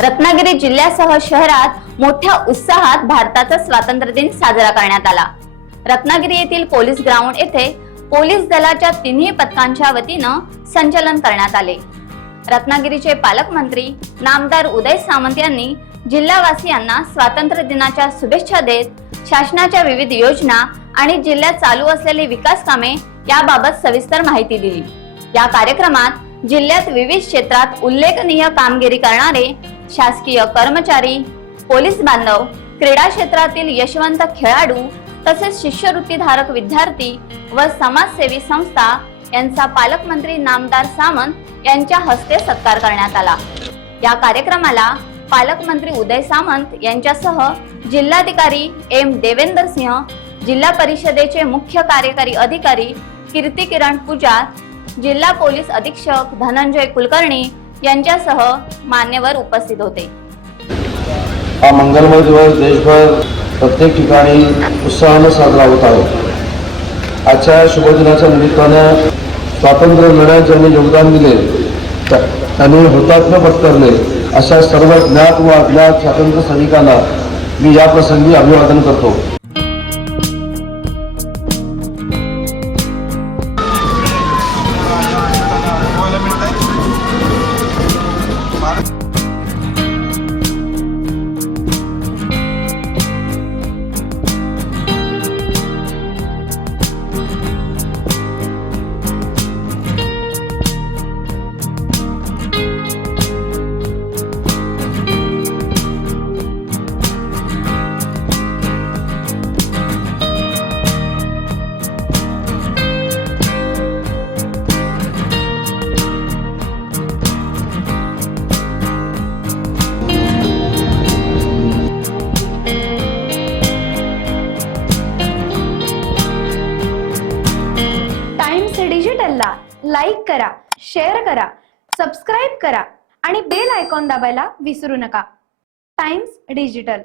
रत्नागिरी जिल्ह्यासह शहरात मोठ्या उत्साहात भारताचा स्वातंत्र्य दिन साजरा करण्यात आला। रत्नागिरी येथील पोलीस ग्राउंड येथे पोलीस दलाच्या तिन्ही पथकांच्या वतीनं संचलन करण्यात आले। रत्नागिरीचे पालकमंत्री नामदार उदय सामंत यांनी जिल्हावासियांना स्वातंत्र्य दिनाच्या शुभेच्छा देत शासनाच्या विविध योजना आणि जिल्ह्यात चालू असलेली विकास कामे याबाबत सविस्तर माहिती दिली। या कार्यक्रमात जिल्ह्यात विविध क्षेत्रात उल्लेखनीय कामगिरी करणारे शासकीय कर्मचारी, पोलीस बांधव, क्रीडा क्षेत्रातील यशवंत खेळाडू तसेच शिष्यवृत्तीधारक विद्यार्थी व समाजसेवी संस्था यांचा पालकमंत्री नामदार सामंत यांच्या हस्ते सत्कार करण्यात आला। या कार्यक्रमाला पालकमंत्री उदय सामंत यांच्यासह जिल्हाधिकारी एम देवेंद्र सिंह, जिल्हा परिषदेचे मुख्य कार्यकारी अधिकारी कीर्ती किरण पुजार, जिल्हा पोलीस अधीक्षक धनंजय कुलकर्णी यांच्यासह मान्यवर उपस्थित होते। हा मंगलमय दिवस देशभर प्रत्येक ठिकाणी उत्साहाने साजरा होत आहे। आजच्या शुभ दिनाच्या निमित्तानं स्वातंत्र्य लढ्यात ज्यांनी योगदान दिले त्यांनी हुतात्मा पत्करले अशा सर्व ज्ञात व अज्ञात स्वातंत्र्य सैनिकांना मी या प्रसंगी अभिवादन करतो। डिजिटलला लाईक करा, शेअर करा, सबस्क्राईब करा आणि बेल आयकॉन दाबायला विसरू नका। Times digital.